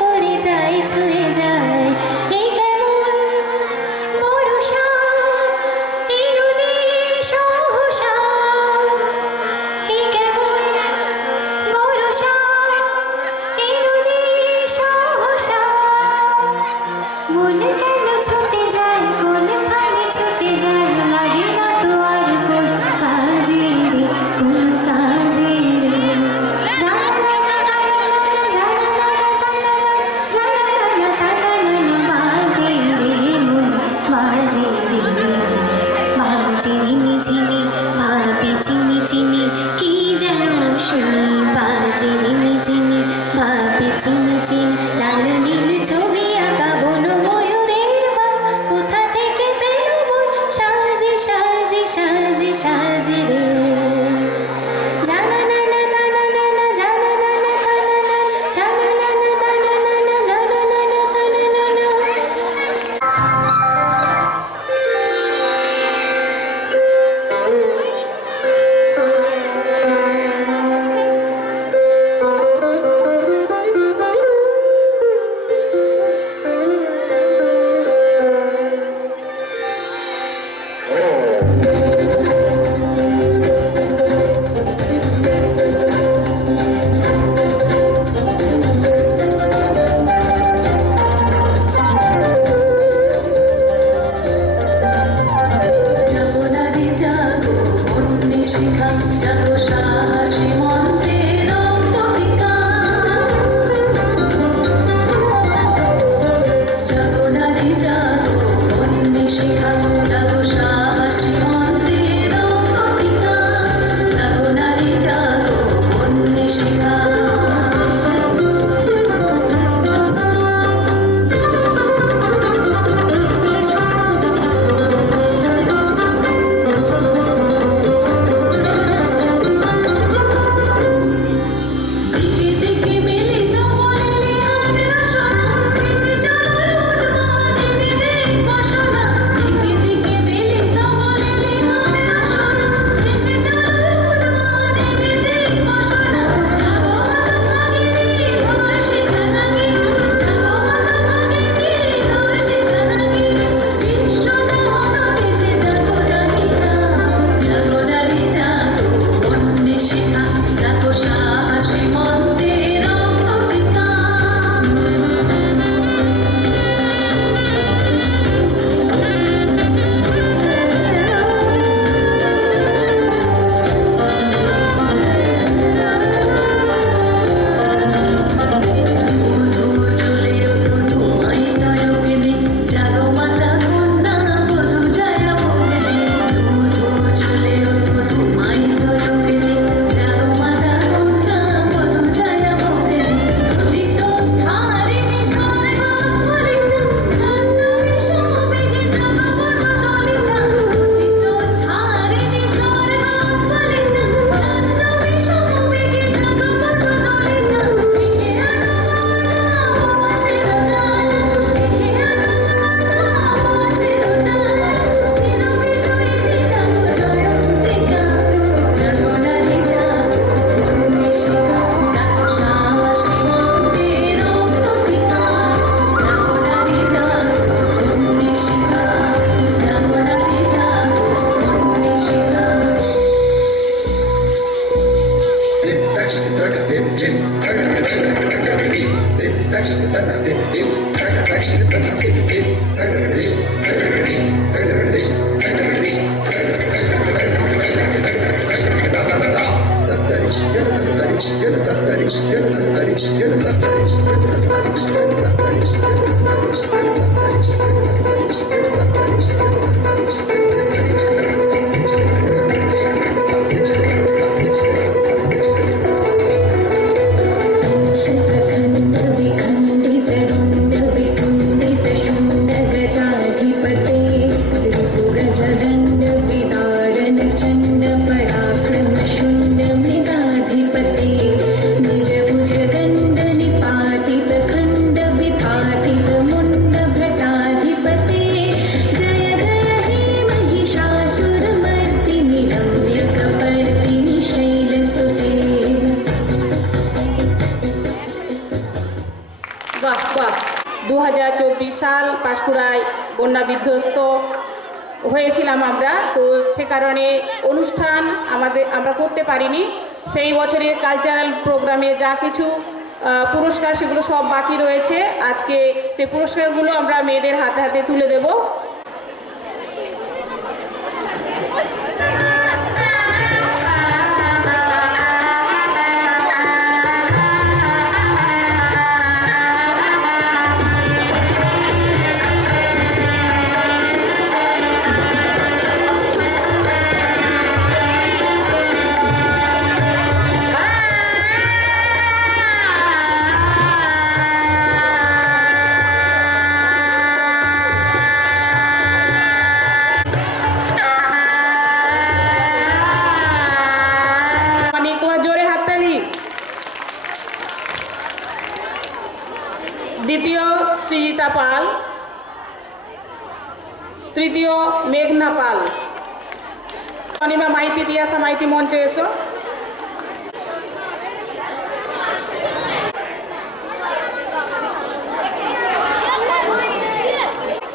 করে যায় সাজিরে জানা না না তানা না না জানা না না তানা না জানা না না তানা না না জানা না না তানা না না সাল পাঁশকুড়ায় বন্যা বিধ্বস্ত হয়েছিলাম আমরা, তো সে কারণে অনুষ্ঠান আমরা করতে পারিনি। সেই বছরের কালচারাল প্রোগ্রামে যা কিছু পুরস্কার সেগুলো সব বাকি রয়েছে। আজকে সেই পুরস্কারগুলো আমরা মেয়েদের হাতে হাতে তুলে দেব। অনিতা পাল, তৃতীয় মেঘনা পাল। অনিমা মাইতি, তিয়াসা মাইতি মঞ্চে এসো।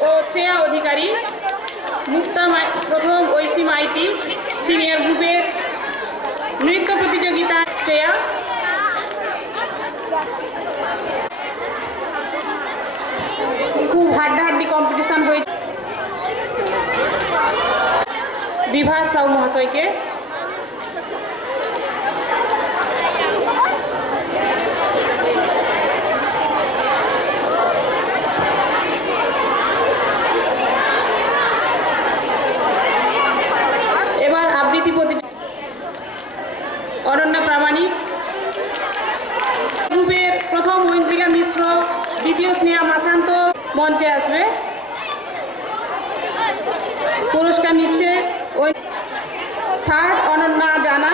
ও শ্রেয়া অধিকারী, মুক্তা প্রথম ঐশী মাইতি, সিনিয়র গ্রুপের নৃত্য প্রতিযোগিতা শ্রেয়া। খুব হাড্ডাহাড্ডি কম্পিটিশন হয়েছে। বিভাস সাউ মহাশয়কে। এবার আবৃত্তি অনন্যা প্রামাণিক, গ্রুপের প্রথম ঐন্দ্রিকা মিশ্র, দ্বিতীয় স্নেহা মাসান্ত মঞ্চে আসবে। পুরস্কার নিচ্ছে ওই থার্ড অনন্যা জানা।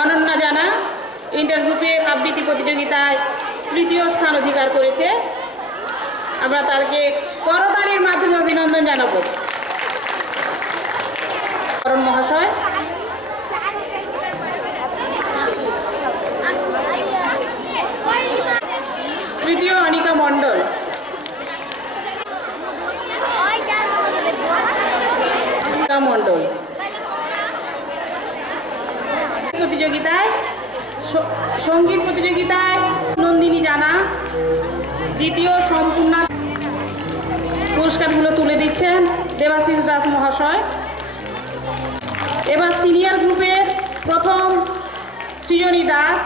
অনন্যা জানা ইন্টার গ্রুপের আবৃত্তি প্রতিযোগিতায় তৃতীয় স্থান অধিকার করেছে। আমরা তাকে করতালির মাধ্যমে অভিনন্দন জানাবো। করণ মহাশয়। তৃতীয় অনিকা মণ্ডল। মণ্ডল প্রতিযোগিতায়, সঙ্গীত প্রতিযোগিতায় নন্দিনী জানা দ্বিতীয় সম্পূর্ণ। পুরস্কারগুলো তুলে দিচ্ছেন দেবাশিস দাস মহাশয়। এবার সিনিয়র গ্রুপের প্রথম সৃজনী দাস,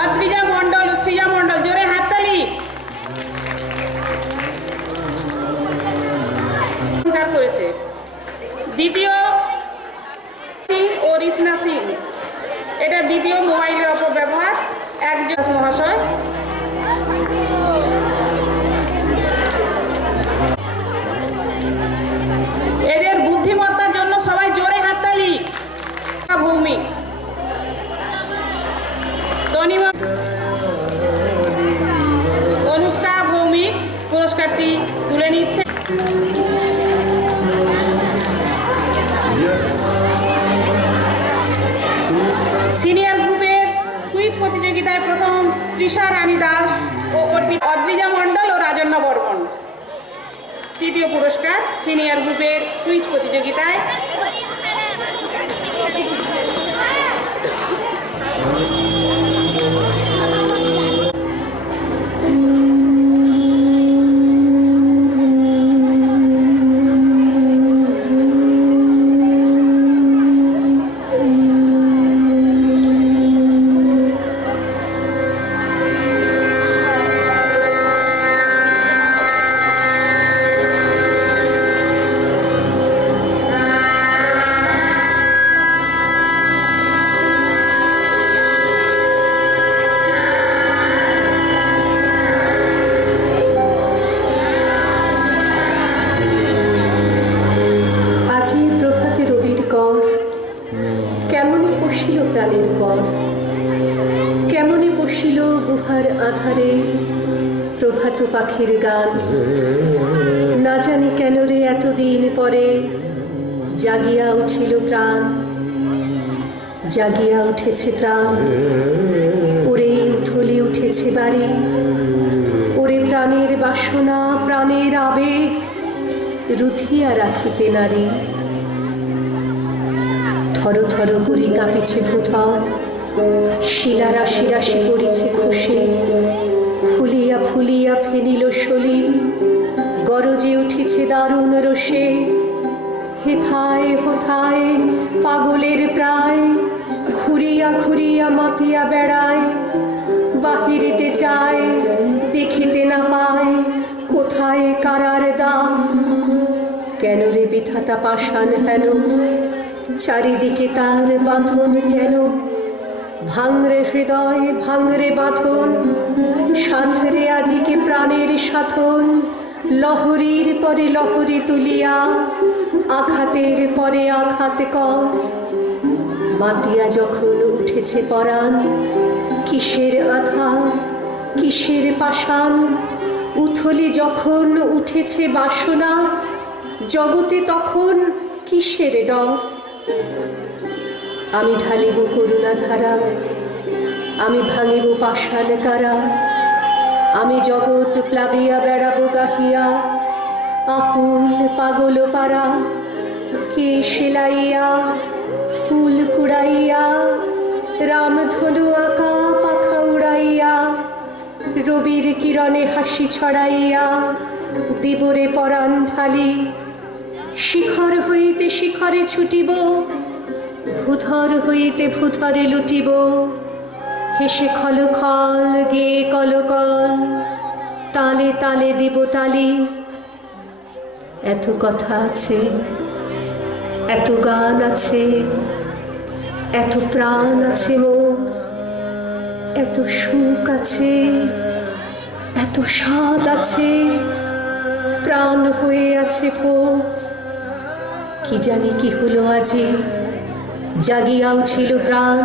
অদ্রিজা মণ্ডল, সৃজা মণ্ডল, জোরে হাততালি করেছে। দ্বিতীয় ও রিসনা সিং, এটা দ্বিতীয় মোবাইলের অপব্যবহার একজন মহাশয়। এদের বুদ্ধিমত্তার জন্য সবাই জোরে হাততালি। ভৌমিক, তনিমা, অনুষ্কা ভৌমিক পুরস্কারটি তুলে নিচ্ছে। সিনিয়র গ্রুপের কুইজ প্রতিযোগিতায় প্রথম তৃষা রানী দাস ও অদ্রিজা মণ্ডল ও রাজন্য বর্মন। তৃতীয় পুরস্কার সিনিয়র গ্রুপের কুইজ প্রতিযোগিতায়। কেমনে পশিল প্রাণের পর, কেমনে পশিল গুহার আধারে প্রভাত পাখির গান। না জানি কেন রে এতদিন পরে জাগিয়া উঠিল প্রাণ, জাগিয়া উঠেছে প্রাণ। ওরে উথলে উঠেছে বাড়ি, ওরে প্রাণের বাসনা, প্রাণের আবেগ রুধিয়া রাখিতে নারী। থর থর করি কাঁপিছে ভূধর, শিলা রাশি রাশি পড়িছে খসে। ফুলিয়া ফুলিয়া ফেনিল সলিল, গরজে উঠিছে দারুণ রোষে। হেথায় হোথায় পাগলের প্রায়, ঘুরিয়া ঘুরিয়া মাতিয়া বেড়ায়। বাহিরিতে চায় দেখিতে না পায়, কোথায় কারার দাম। কেন রে বিধাতা পাষাণ হেন, চারিদিকে তার বাঁধন কেন। ভাঙরে হৃদয় ভাঙরে বাঁধন, সাথরে আজিকে প্রাণের সাথন। লহরীর পরে লহরী তুলিয়া, আঘাতের পরে আঘাত কর। মাতিয়া যখন উঠেছে পরাণ, কিসের আধার কিসের পাষাণ, উথলি যখন উঠেছে বাসনা, জগতে তখন কিসের ডর। আমি ঢালিব করুণা ধারা, আমি ভাঙিব পাষাণ কারা, আমি জগৎ প্লাবিয়া বেড়াবো গাহিয়া, আকুল পাগল পারা। কে সেলাইয়া ফুল কুড়াইয়া, রামধনু আঁকা পাখা উড়াইয়া, রবির কিরণে হাসি ছড়াইয়া, দিবরে পরাণ ঢালি। শিখর হইতে শিখরে ছুটিব, ভূধর হইতে ভূধরে লুটিব, হেসে খলখল গে কলকল, তালে তালে দিব তালি। এত কথা আছে, এত গান আছে, এত প্রাণ আছে মোর, এত সুখ আছে, এত স্বাদ আছে, প্রাণ হয়ে আছে ভোর। কি জানি কি হলো আজি, জাগিয়া উঠিল প্রাণ,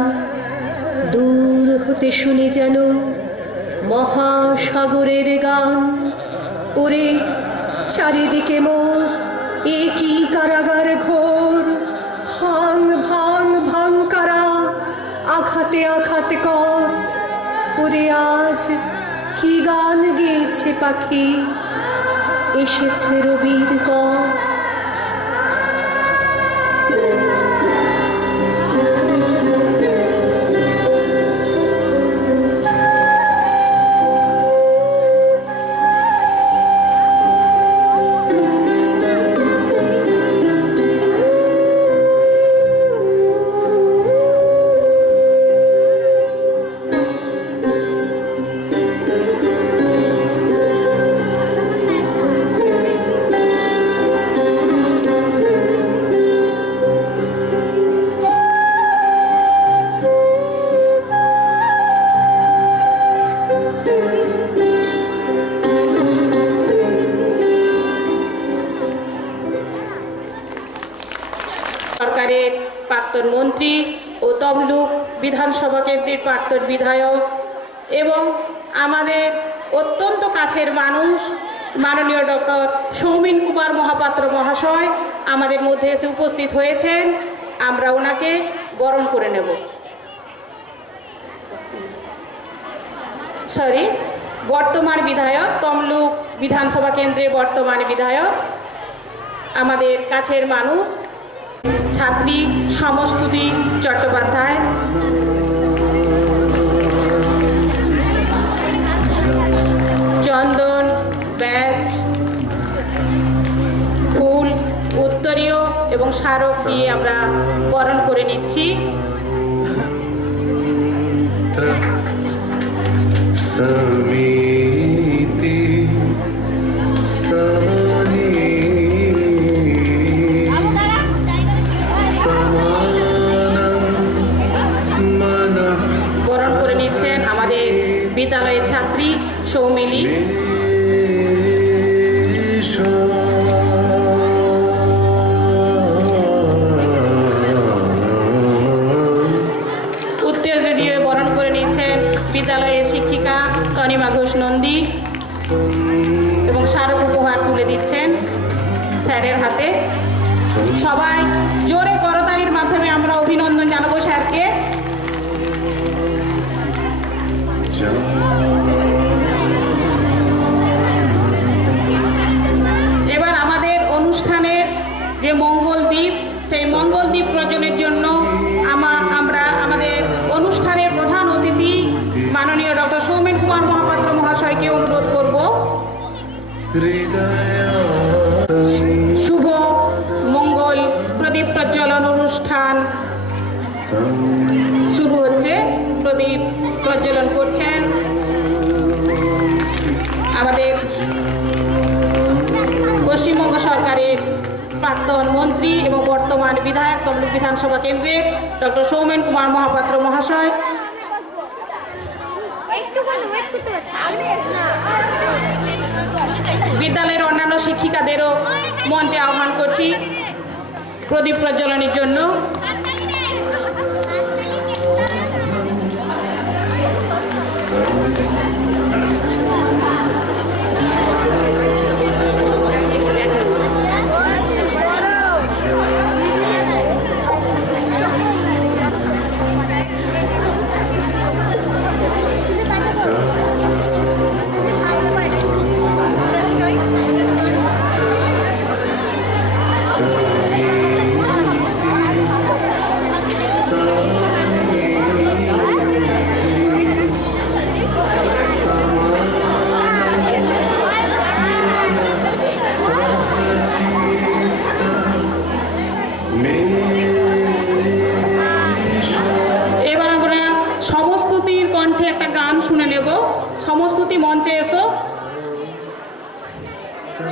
দূর হতে শুনি যেন মহাসাগরের গান। ওরে চারিদিকে মোর এ কি কারাগার ঘোর, ভাঙ ভাঙ ভাঙ কারা, আঘাতে আঘাতে কর। ওরে আজ কি গান গেয়েছে পাখি, এসেছে রবির কর। সরকারের প্রাক্তন মন্ত্রী ও তমলুক বিধানসভা কেন্দ্রের প্রাক্তন বিধায়ক এবং আমাদের অত্যন্ত কাছের মানুষ মাননীয় ডক্টর সৌমেন কুমার মহাপাত্র মহাশয় আমাদের মধ্যে এসে উপস্থিত হয়েছেন। আমরা ওনাকে বরণ করে নেব। বর্তমান বিধায়ক, তমলুক বিধানসভা কেন্দ্রের বর্তমান বিধায়ক, আমাদের কাছের মানুষ ছাত্রী সমস্তুতি চট্টোপাধ্যায়, চন্দন, ব্যাচ, ফুল, উত্তরীয় এবং স্মারক দিয়ে আমরা বরণ করে নিচ্ছি। বরণ করে নিচ্ছেন আমাদের বিদ্যালয়ের ছাত্রী সৌমিলি। উত্তেজ দিয়ে বরণ করে নিচ্ছেন বিদ্যালয়ের শিক্ষিকা তনিমা ঘোষ নন্দী এবং স্মারক উপহার তুলে দিচ্ছেন স্যারের হাতে। সবাই জোরে করতালির মাধ্যমে আমরা অভিনন্দন জানাবো স্যারকে। এবার আমাদের অনুষ্ঠানের যে মঙ্গলদ্বীপ, সেই মঙ্গলদ্বীপ প্রজনের জন্য আমরা আমাদের অনুষ্ঠানের প্রধান অতিথি মাননীয় ডক্টর সৌমেন কুমার মহাপাত্র মহাশয়কে অনুরোধ করব। শুভ মঙ্গল প্রদীপ প্রজ্বলন অনুষ্ঠান শুরু হচ্ছে। প্রদীপ প্রজ্বলন করছেন আমাদের পশ্চিমবঙ্গ সরকারের প্রাক্তন মন্ত্রী এবং বর্তমান বিধায়ক তমলুক বিধানসভা কেন্দ্রের ডক্টর সৌমেন কুমার মহাপাত্র মহাশয়। বিদ্যালয়ের অন্যান্য শিক্ষিকাদেরও মঞ্চে আহ্বান করছি প্রদীপ প্রজ্বলনের জন্য।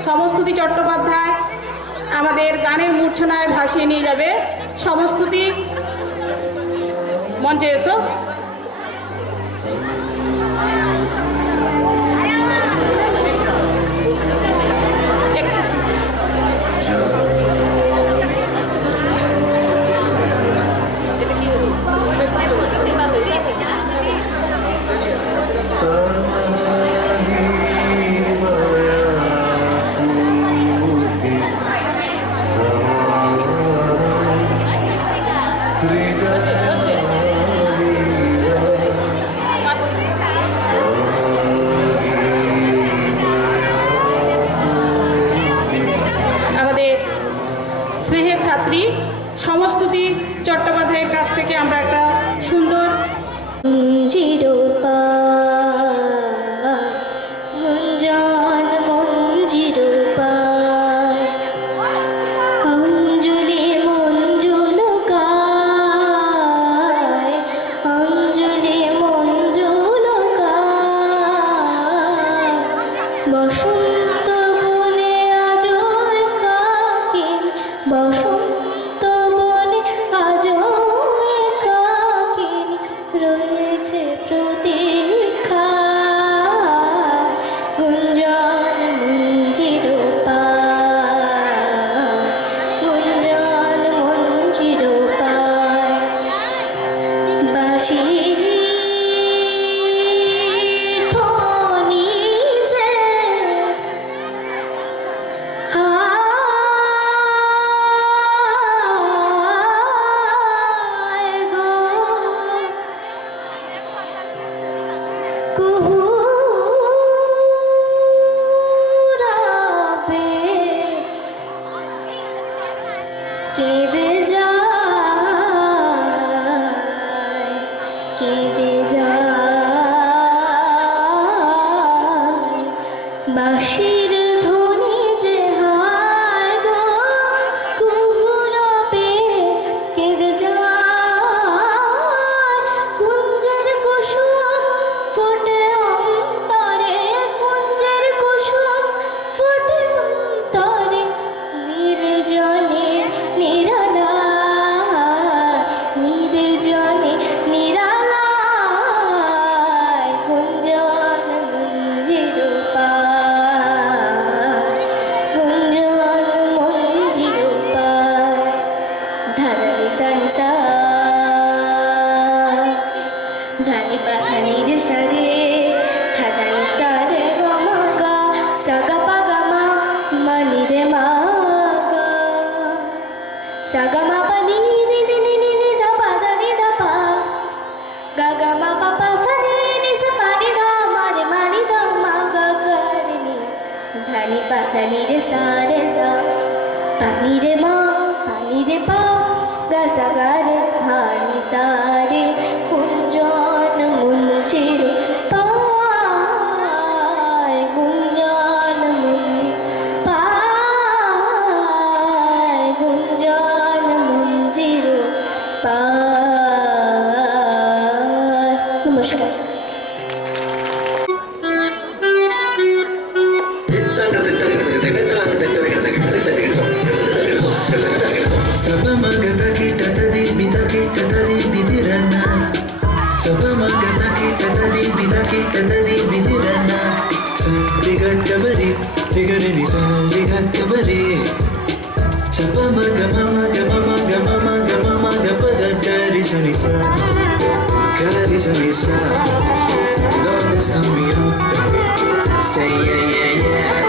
সমস্তুতি চট্টোপাধ্যায় আমাদের গানের মূর্ছনায় ভাসিয়ে নিয়ে যাবে। সমস্তুতি মঞ্চে এসো। আমাদের স্নেহের ছাত্রী সমস্তুতি চট্টোপাধ্যায়ের কাছ থেকে আমরা একটা সুন্দর মঞ্জিরোপা গুঞ্জন মঞ্জিরোপা অঞ্জলি মঞ্জুলকায় অঞ্জলি মঞ্জুলকায় বসন্ত বনে আজয় কাকিন বসন্ত বনে আজয় কাকিন রয়েছে প্রতীক্ষা গুঞ্জন মঞ্জিরোপা গুঞ্জন মঞ্জিরোপা বাঁশি ধ্বনি যে হায় গো কুহুরাবে কেঁদে যায় কেঁদে যায় বাঁশির ধ্বনি যে হায় গো কুহুরাবে কেঁদে যায় কুঞ্জের কুসুম ফোটে অন্তরে কুঞ্জের কুসুম ফোটে অন্তরে নির্জনে নিরালায় নির্জনে নিরালায় গুঞ্জন মঞ্জিরোপা গুঞ্জন মঞ্জিরোপা ধানি সানি সা ধানি পা ধানি রে সারে ধানি সারে গমগা সাগা পাগা মা মানি রে মাগা সাগা মা পা নি নি নি নি নি নি ধা পা ধা নি ধা পা গা গা মা পা পা সা নি নি সা পা নি ধা মা রে মা নি ধা মা গা গা রে নি ধানি পা ধানি রে সা রে সা পা নি রে মা পা নি রে পা গা সা গা রে ধানি সা রে কুঞ্জন মঞ্জিরোপা গুঞ্জন মঞ্জিরোপা গুঞ্জন মঞ্জিরোপা। নমস্কার। ¿Dónde está mi hombre? Say yeah, yeah, yeah.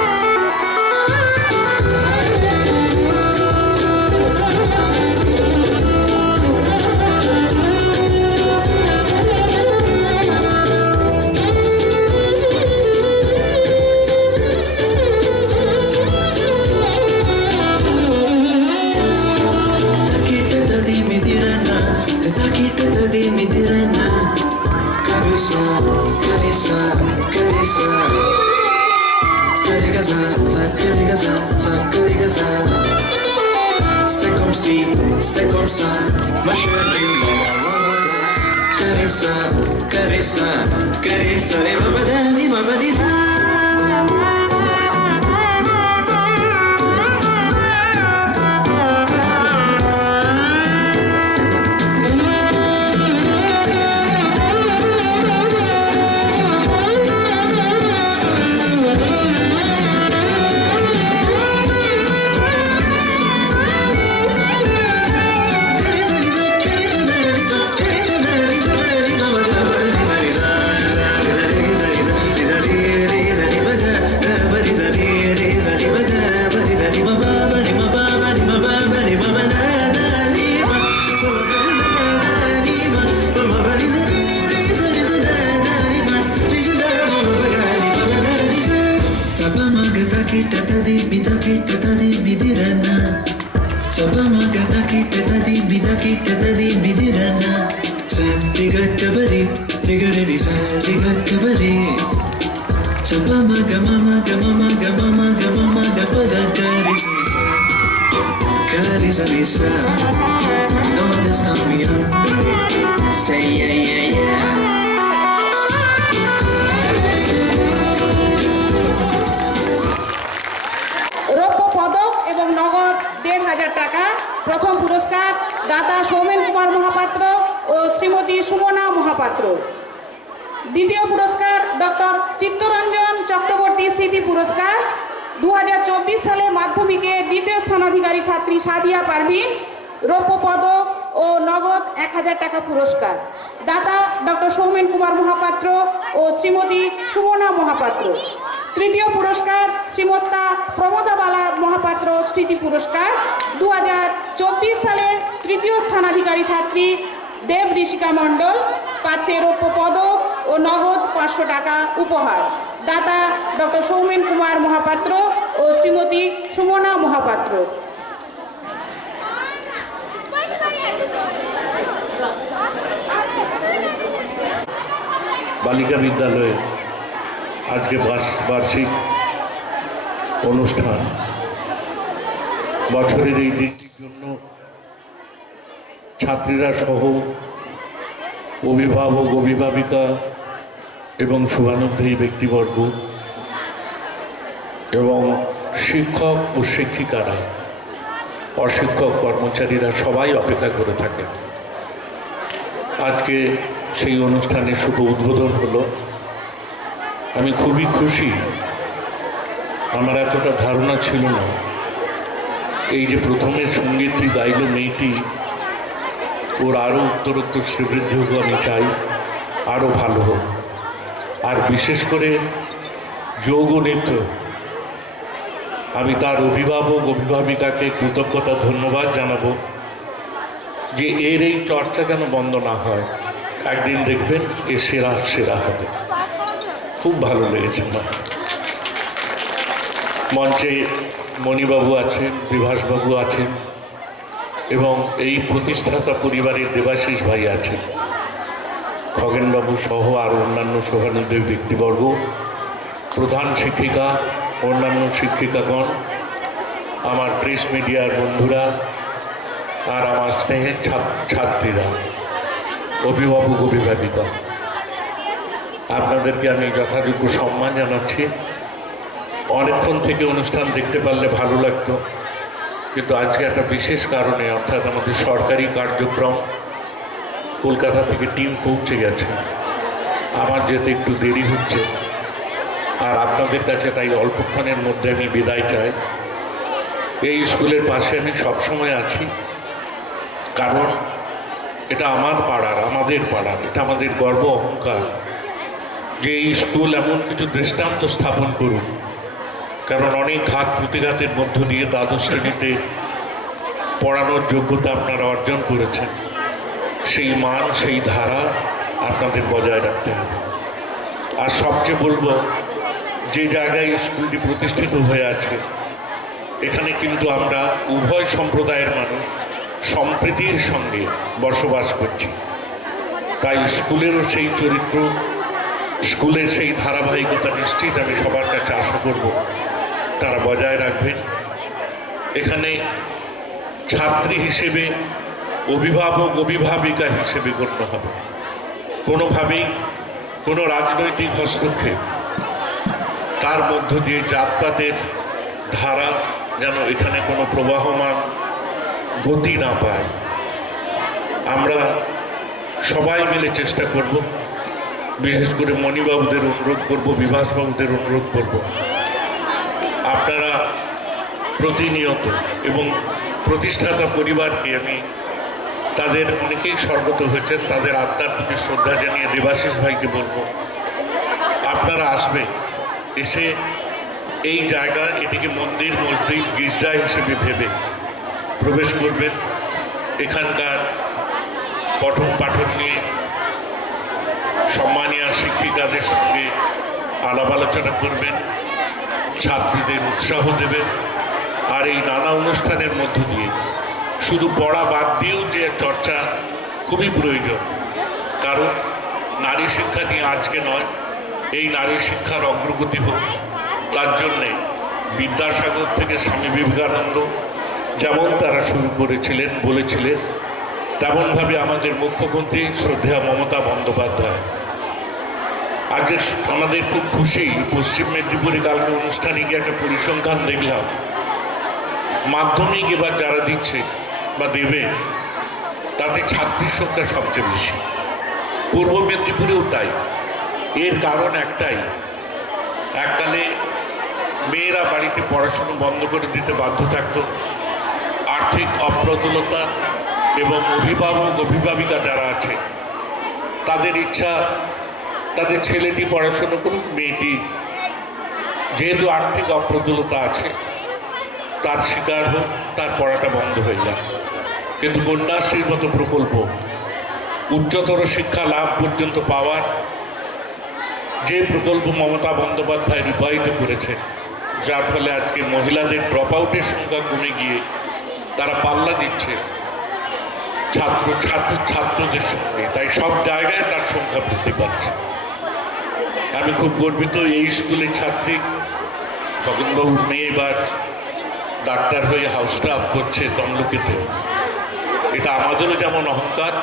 C'est comme ça, ma chérie, caressa, caressa, caressa, le babadani, babadisa. Sapa magata kita tadi bida kita tadi bidirana. Sapa magata kita tadi bida kita tadi bidirana. Santiga kabari, tigare di santiga kabari. Sapa magama magama magama magama magama gari sa. Gari sa. Donde está mi hombre? Say yeah yeah yeah. রৌপ্য পদক এবং নগদ ১,৫০০ টাকা। প্রথম পুরস্কার দাতা সৌমেন কুমার মহাপাত্র ও শ্রীমতী সুমনা মহাপাত্র। দ্বিতীয় পুরস্কার doctor Chittaranjan Chakraborty স্মৃতি পুরস্কার। 2024 সালে মাধ্যমিকে দ্বিতীয় স্থানাধিকারী ছাত্রী সাদিয়া পারভিন। রৌপ্য পদক ও নগদ ১,০০০ টাকা পুরস্কার। দাতা ডক্টর সৌমেন কুমার মহাপাত্র ও শ্রীমতী সুমনা মহাপাত্র। তৃতীয় পুরস্কার শ্রীমতা প্রমোদাবালা মহাপাত্র স্মৃতি পুরস্কার। 2024 সালে তৃতীয় স্থানাধিকারী ছাত্রী দেব ঋষিকা মণ্ডল পাচ্ছে রৌপ্য পদক ও নগদ 500 টাকা উপহার। দাতা ডক্টর সৌমেন কুমার মহাপাত্র ও শ্রীমতী সুমনা মহাপাত্র। বালিকা বিদ্যালয়ে আজকে বার্ষিক অনুষ্ঠান। বছরের এই দিনটির জন্য ছাত্রীরা সহ অভিভাবক অভিভাবিকা এবং শুভানুধ্যায়ী ব্যক্তিবর্গ এবং শিক্ষক ও শিক্ষিকারা, অশিক্ষক কর্মচারীরা সবাই অপেক্ষা করে থাকেন। আজকে সেই অনুষ্ঠানের শুভ উদ্বোধন হলো। আমি খুবই খুশি। আমার এতটা ধারণা ছিল না এই যে প্রথমে সঙ্গীতটি গাইল মেয়েটি, ওর আরও উত্তরোত্তর শ্রীবৃদ্ধি হোক, আমি চাই আরও ভালো হোক। আর বিশেষ করে যোগ ও নৃত্য, আমি তার অভিভাবক অভিভাবিকাকে কৃতজ্ঞতা ধন্যবাদ জানাবো যে এর এই চর্চা যেন বন্ধ না হয়। একদিন দেখবেন এ সেরা সেরা হবে। খুব ভালো লেগেছে আমার। মঞ্চে মণিবাবু আছেন, বিভাসবাবু আছেন এবং এই প্রতিষ্ঠাতা পরিবারের দেবাশিস ভাই আছেন, খগেনবাবু সহ আর অন্যান্য সহানুদেব ব্যক্তিবর্গ, প্রধান শিক্ষিকা, অন্যান্য শিক্ষিকাগণ, আমার প্রেস মিডিয়ার বন্ধুরা আর আমার স্নেহের ছাত্রীরা, অভিভাবক অভিভাবিকা, আপনাদেরকে আমি যথাযোগ্য সম্মান জানাচ্ছি। অনেকক্ষণ থেকে অনুষ্ঠান দেখতে পারলে ভালো লাগতো, কিন্তু আজকে একটা বিশেষ কারণে, অর্থাৎ আমাদের সরকারি কার্যক্রম, কলকাতা থেকে টিম পৌঁছে গেছে, আমার যেতে একটু দেরি হচ্ছে। আর আপনাদের কাছে তাই অল্পক্ষণের মধ্যে আমি বিদায় চাই। এই স্কুলের পাশে আমি সবসময় আছি, কারণ এটা আমার পাড়ার, আমাদের পাড়ার, এটা আমাদের গর্ব অহংকার যে এই স্কুল এমন কিছু দৃষ্টান্ত স্থাপন করুক। কারণ অনেক ঘাত প্রতিঘাতের মধ্য দিয়ে দ্বাদশ শ্রেণীতে পড়ানোর যোগ্যতা আপনারা অর্জন করেছেন। সেই মান, সেই ধারা আপনাদের বজায় রাখতে হবে। আর সবচেয়ে বলবো, যে জায়গায় স্কুলটি প্রতিষ্ঠিত হয়ে আছে, এখানে কিন্তু আমরা উভয় সম্প্রদায়ের মানুষ সম্প্রীতির সঙ্গে বসবাস করছি। তাই স্কুলেরও সেই চরিত্র, স্কুলের সেই ধারাবাহিকতা নিশ্চিত আমি সবার কাছে আশা করব তারা বজায় রাখবেন। এখানে ছাত্রী হিসেবে, অভিভাবক অভিভাবিকা হিসেবে গণ্য হবে। কোনোভাবেই কোনো রাজনৈতিক হস্তক্ষেপ, তার মধ্য দিয়ে জাতপাতের ধারা যেন এখানে কোনো প্রবাহমান গতি না পায়। আমরা সবাই মিলে চেষ্টা করব। বিশেষ করে মণিবাবুদের অনুরোধ করব, বিভাসবাবুদের অনুরোধ করব, আপনারা প্রতিনিয়ত, এবং প্রতিষ্ঠাতা পরিবারকে আমি, তাদের অনেকেই স্বর্গত হয়েছেন, তাদের আত্মার প্রতি শ্রদ্ধা জানিয়ে দেবাশিস ভাইকে বলব, আপনারা আসবেন, এসে এই জায়গা, এটিকে মন্দির, মসজিদ, গির্জা হিসেবে ভেবে প্রবেশ করবেন। এখানকার পঠন পাঠন নিয়ে সম্মানীয় শিক্ষিকাদের সঙ্গে আলাপ আলোচনা করবেন। ছাত্রীদের উৎসাহ দেবেন। আর এই নানা অনুষ্ঠানের মধ্য দিয়ে শুধু পড়া বাদ দিয়েও যে চর্চা খুবই প্রয়োজন, কারণ নারী শিক্ষা নিয়ে আজকে নয়, এই নারী শিক্ষার অগ্রগতি হোক তার জন্যে বিদ্যাসাগর থেকে স্বামী বিবেকানন্দ যেমন তারা শুরু করেছিলেন বলেছিলেন, তেমনভাবে আমাদের মুখ্যমন্ত্রী শ্রদ্ধেয়া মমতা বন্দ্যোপাধ্যায়। আজকে আমাদের খুব খুশি, পশ্চিম মেদিনীপুরে কালকে অনুষ্ঠানে গিয়ে একটা পরিসংখ্যান দেখলাম, মাধ্যমিক এবার যারা দিচ্ছে বা দেবে তাতে ছাত্রীর সংখ্যা সবচেয়ে বেশি, পূর্ব মেদিনীপুরেও তাই। এর কারণ একটাই, এককালে মেয়েরা বাড়িতে পড়াশুনো বন্ধ করে দিতে বাধ্য থাকত, আর্থিক অপ্রতুলতা এবং অভিভাবক অভিভাবিকা যারা আছে তাদের ইচ্ছা তাদের ছেলেটি পড়াশুনো করুক, মেয়েটি যেহেতু আর্থিক অপ্রতুলতা আছে তার শিকার হোক, তার পড়াটা বন্ধ হয়ে যায়। কিন্তু কন্যাশ্রীর মতো প্রকল্প উচ্চতর শিক্ষা লাভ পর্যন্ত পাওয়ার যে প্রকল্প মমতা বন্দ্যোপাধ্যায় রূপায়িত করেছে, যার ফলে আজকে মহিলাদের ড্রপ আউটের সংখ্যা কমে গিয়ে তারা পাল্লা দিচ্ছে ছাত্রদের সঙ্গে, তাই সব জায়গায় তার সংখ্যা বৃদ্ধি পাচ্ছে। আমি খুব গর্বিত, এই স্কুলের ছাত্রী খগেনবাবুর মেয়ে এবার ডাক্তার হয়ে হাউস স্টাফ করছে তমলুকেতে। এটা আমাদেরও যেমন অহংকার,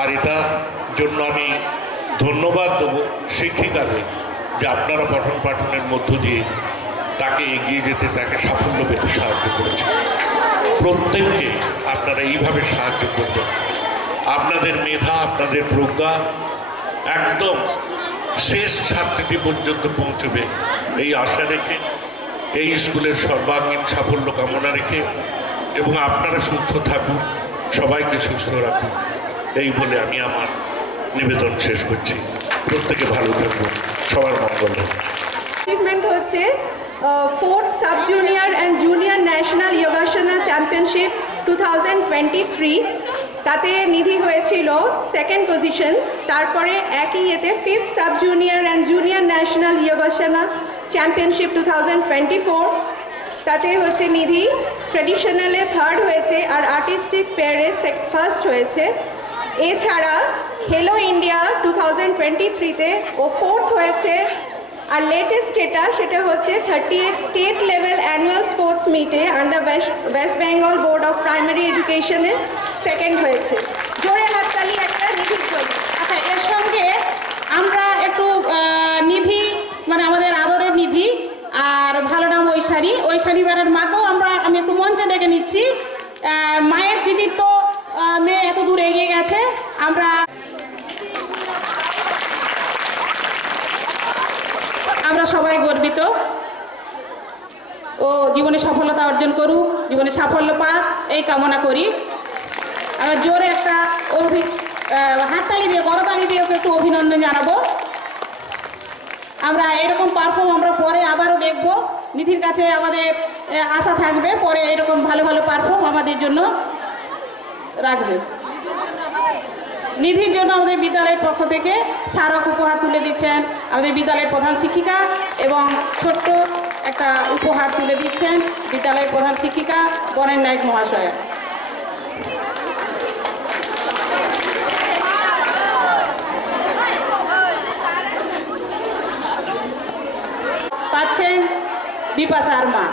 আর এটার জন্য আমি ধন্যবাদ দেবো শিক্ষিকাদের যে আপনারা পঠন পাঠনের মধ্য দিয়ে তাকে এগিয়ে যেতে, তাকে সাফল্য পেতে সাহায্য করেছে। প্রত্যেককে আপনারা এইভাবে সাহায্য করবেন, আপনাদের মেধা আপনাদের প্রজ্ঞা একদম শেষ ছাত্রীটি পর্যন্ত পৌঁছবে এই আশা রেখে, এই স্কুলের সর্বাঙ্গীন সাফল্য কামনা রেখে, এবং আপনারা সুস্থ থাকুন, সবাইকে সুস্থ রাখুন, এই বলে আমি আমার নিবেদন শেষ করছি। প্রত্যেকে ভালো থাকুন, সবার মঙ্গল হোক। অ্যাচিভমেন্ট হচ্ছে 4th sub junior and junior national Yogasana championship 2023, তাতে নিধি হয়েছিল 2nd পজিশন। তারপরে একই ইয়েতে 5th sub junior and junior national Yogasana championship 2024, তাতে হচ্ছে নিধি ট্রেডিশনালে 3rd হয়েছে আর আর্টিস্টিক পেয়ারে 1st হয়েছে। এছাড়া খেলো ইন্ডিয়া 2023-তে ও 4th হয়েছে। আর লেটেস্ট সেটা হচ্ছে 38th state level annual sports মিটে under West Bengal board of primary এডুকেশনে 2nd হয়েছে। জোরে হাততালি একটা নিধির জন্য। আচ্ছা, এর সঙ্গে আমরা একটু নিধি মানে আমাদের আদরের নিধি আর ভালো নাম ঐশানী বেড়ার মাকেও আমি একটু মঞ্চে ডেকে নিচ্ছি। মায়ের দিদির তো মেয়ে এত দূর এগিয়ে গেছে, আমরা সবাই গর্বিত। ও জীবনে সফলতা অর্জন করুক, জীবনে সাফল্য পাক এই কামনা করি। আমরা জোরে একটা হাততালি দিয়ে করতালি দিয়ে ওকে একটু অভিনন্দন জানাবো। আমরা এরকম পারফর্ম আমরা পরে আবারও দেখব, নিধির কাছে আমাদের আশা থাকবে পরে এরকম ভালো ভালো পারফর্ম আমাদের জন্য রাখবে। নিধির জন্য আমাদের বিদ্যালয়ের পক্ষ থেকে স্মারক উপহার তুলে দিচ্ছেন আমাদের বিদ্যালয়ের প্রধান শিক্ষিকা, এবং ছোট্ট একটা উপহার তুলে দিচ্ছেন বিদ্যালয়ের প্রধান শিক্ষিকা বরেন নায়ক মহাশয়া। পাচ্ছেন বিপা শর্মা।